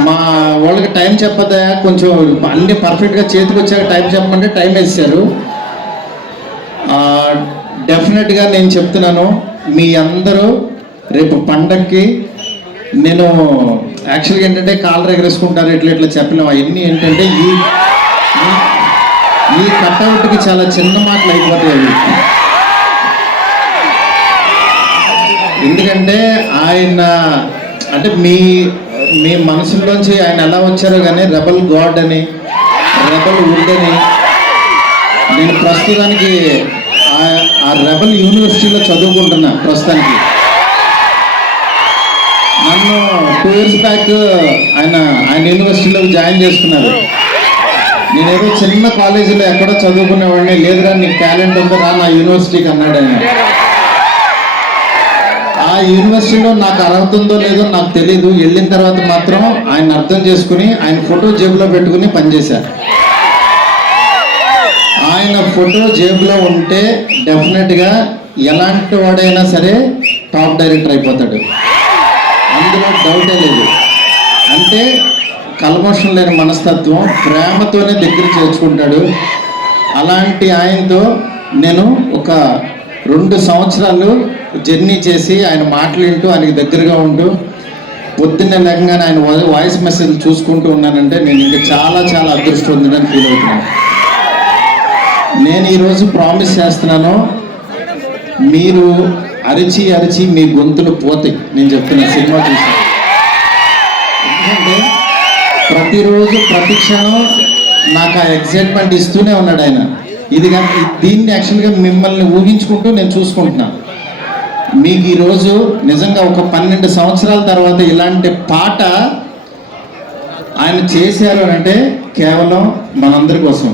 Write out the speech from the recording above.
మా వాళ్ళకి టైం చెప్పదా? కొంచెం అన్ని పర్ఫెక్ట్గా చేతికి వచ్చాక టైం చెప్పమంటే టైం వేసారు డెఫినెట్గా నేను చెప్తున్నాను మీ అందరూ రేపు పండక్కి నేను యాక్చువల్గా ఏంటంటే కాళ్ళు ఎగరేసుకుంటారు ఇట్లా ఇట్లా చెప్పిన అవన్నీ ఏంటంటే ఈ ఈ- ఈ కట్అవుట్కి చాలా చిన్న మాటలు అయిపోతాయి ఎందుకంటే ఆయన అంటే మీ మీ మనసులోంచి ఆయన ఎలా వచ్చారో కానీ రెబల్ గాడ్ అని రెబల్ వుడ్ అని నేను ప్రస్తుతానికి ఆ- ఆ రెబల్ యూనివర్సిటీలో చదువుకుంటున్నా ప్రస్తుతానికి. నన్ను టూ ఇయర్స్ బ్యాక్ ఆయన ఆయన యూనివర్సిటీలో జాయిన్ చేసుకున్నారు. నేనేదో చిన్న కాలేజీలో ఎక్కడో చదువుకునేవాడిని లేదురా నీకు టాలెంట్ ఉందో రా నా యూనివర్సిటీకి అన్నాడు ఆయన. యూనివర్సిటీలో నాకు అర్హత ఉందో లేదో నాకు తెలియదు వెళ్ళిన తర్వాత మాత్రం ఆయన అర్థం చేసుకుని ఆయన ఫోటో జేబులో పెట్టుకుని పనిచేశారు. ఆయన ఫోటో జేబులో ఉంటే డెఫినెట్గా ఎలాంటి వాడైనా సరే టాప్ డైరెక్టర్ అయిపోతాడు. అందులో డౌటే లేదు. అంటే కల్మోషం లేని మనస్తత్వం ప్రేమతోనే దగ్గర చేర్చుకుంటాడు. అలాంటి ఆయనతో నేను ఒక రెండు సంవత్సరాలు జర్నీ చేసి ఆయన మాటలు వింటూ ఆయనకి దగ్గరగా ఉంటూ పొద్దున్నే లేకగానే ఆయన వాయిస్ మెసేజ్ చూసుకుంటూ ఉన్నానంటే నేను ఇంకా చాలా చాలా అదృష్టవంతుడని ఫీల్ అవుతున్నాను నేను ఈరోజు ప్రామిస్ చేస్తున్నాను మీరు అరిచి అరిచి మీ గొంతులు పోతాయి. నేను చెప్తున్న సినిమా చూసి. ఎందుకంటే ప్రతిరోజు ప్రతి క్షణం నాకు ఆ ఎక్సైట్మెంట్ ఇస్తూనే ఉన్నాడు ఆయన. ఇది కానీ దీన్ని యాక్చువల్గా మిమ్మల్ని ఊహించుకుంటూ నేను చూసుకుంటున్నాను. మీకు ఈరోజు నిజంగా ఒక పన్నెండు సంవత్సరాల తర్వాత ఇలాంటి పాట ఆయన చేశారు అంటే కేవలం మనందరి కోసం.